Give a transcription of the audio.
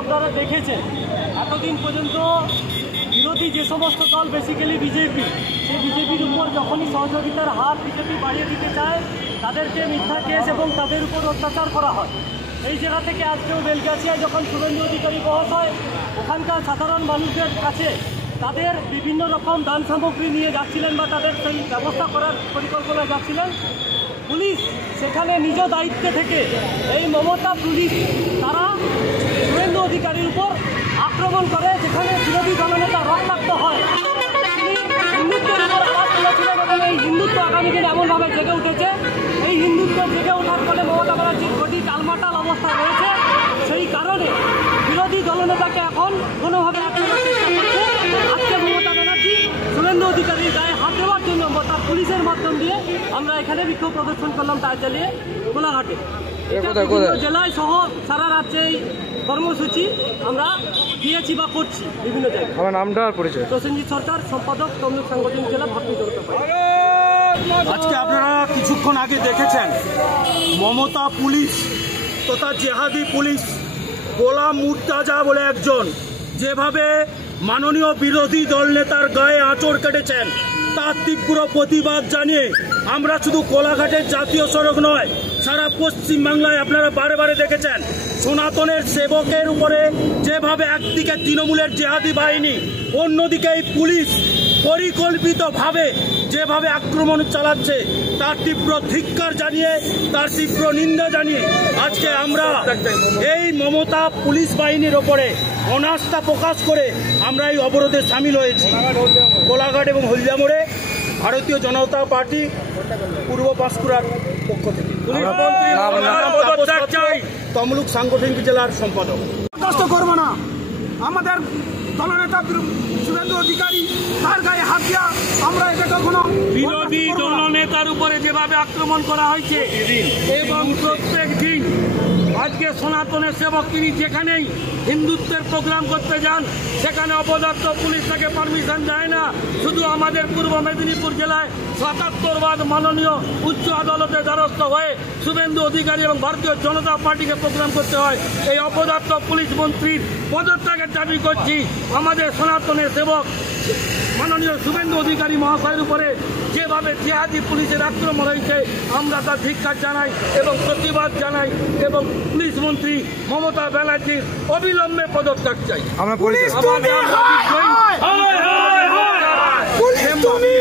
আপনারা দেখেছেন এতদিন পর্যন্ত বিরোধী যে সমস্ত দল বেসিক্যালি বিজেপি, সেই বিজেপির উপর যখনই সহযোগিতার হাত বিজেপি বাড়িয়ে দিতে চায় তাদেরকে মিথ্যা কেস এবং তাদের উপর অত্যাচার করা হয়। এই জায়গা থেকে আজকেও বেলগাছিয়ায় যখন শুভেন্দু অধিকারী বহস হয়, ওখানকার সাধারণ মানুষদের কাছে তাদের বিভিন্ন রকম দান সামগ্রী নিয়ে যাচ্ছিলেন বা তাদের সেই ব্যবস্থা করার পরিকল্পনা যাচ্ছিলেন। পুলিশ সেখানে নিজ দায়িত্বে থেকে এই মমতা পুলিশ তারা শুভেন্দু অধিকারীর উপর আক্রমণ করে, যেখানে বিরোধী দলনেতা রক্তাক্ত হয়। তিনি হিন্দুত্বের উপর আঘাত করেছিলেন এবং এই হিন্দুত্ব আগামী দিন এমনভাবে জেগে উঠেছে, এই হিন্দুত্ব জেগে ওঠার ফলে মমতা ব্যানার্জির গতি টালমাটাল অবস্থা রয়েছে। সেই কারণে বিরোধী দলনেতাকে এখন কোনোভাবে আক্রমণের চেষ্টা করছে। আজকে মমতা ব্যানার্জি শুভেন্দু অধিকারীর গায়ে হাত দেওয়ার জন্য তার পুলিশের মাধ্যম দিয়ে আমরা এখানে বিক্ষোভ প্রদর্শন করলাম টায়ার জ্বালিয়ে কোলাঘাটে। জেলায় সহ সারা রাজ্যে এই কর্মসূচি আমরা দিয়েছি বা করছি বিভিন্ন জায়গায়। আমার নামটা পরিচয়? প্রসেনজিৎ সরকার, সম্পাদক তমলুক সাংগঠনিক জেলা ভারতীয় জনতা পার্টি। আজকে আপনারা কিছুক্ষণ আগে দেখেছেন মমতা পুলিশ তথা জেহাদি পুলিশ গোলাম মুর্তাজা বলে একজন যেভাবে মাননীয় বিরোধী দল নেতার গায়ে আঁচড় কেটেছেন, তার তীব্র প্রতিবাদ জানিয়ে আমরা শুধু কোলাঘাটের জাতীয় সড়ক নয়, সারা পশ্চিমবাংলায় আপনারা বারে বারে দেখেছেন সনাতনের সেবকের উপরে যেভাবে একদিকে তৃণমূলের জেহাদি বাহিনী, অন্যদিকে এই পুলিশ পরিকল্পিতভাবে যেভাবে আক্রমণ চালাচ্ছে, তার তীব্র ধিক্কার জানিয়ে, তার তীব্র নিন্দা জানিয়ে আজকে আমরা এই মমতা পুলিশ বাহিনীর ওপরে অনাস্থা প্রকাশ করে আমরা এই অবরোধে সামিল হয়েছি। কোলাঘাট এবং হলদিয়া মোড়ে ভারতীয় জনতা পার্টি পূর্ব পাঁশকুড়ার পক্ষ থেকে তমলুক সাংগঠনিক জেলার সম্পাদক। বরদাস্ত করবো না। আমাদের দলনেতা শুভেন্দু অধিকারী তার গায়ে হাত দিয়া আমরা এটা কখনো বিরোধী দলনেতার উপরে যেভাবে আক্রমণ করা হয়েছে এবং প্রত্যেক দিন আজকে সনাতনের সেবক তিনি যেখানেই হিন্দুত্বের প্রোগ্রাম করতে যান সেখানে অপদার্থ পুলিশ তাকে পারমিশন দেয় না। শুধু আমাদের পূর্ব মেদিনীপুর জেলায় ৭৭ বার মাননীয় উচ্চ আদালতে দ্বারস্থ হয়ে শুভেন্দু অধিকারী এবং ভারতীয় জনতা পার্টিকে প্রোগ্রাম করতে হয়। এই অপদার্থ পুলিশ মন্ত্রীর পদত্যাগের দাবি করছি। আমাদের সনাতনের সেবক মাননীয় শুভেন্দু অধিকারী মহাশয়ের উপরে যেভাবে জেহাদি পুলিশের আক্রমণ হয়েছে আমরা তার ধিক্কার জানাই এবং প্রতিবাদ জানাই এবং পুলিশ মন্ত্রী মমতা ব্যানার্জির অবিলম্বে পদত্যাগ চাই। পুলিশ তুমি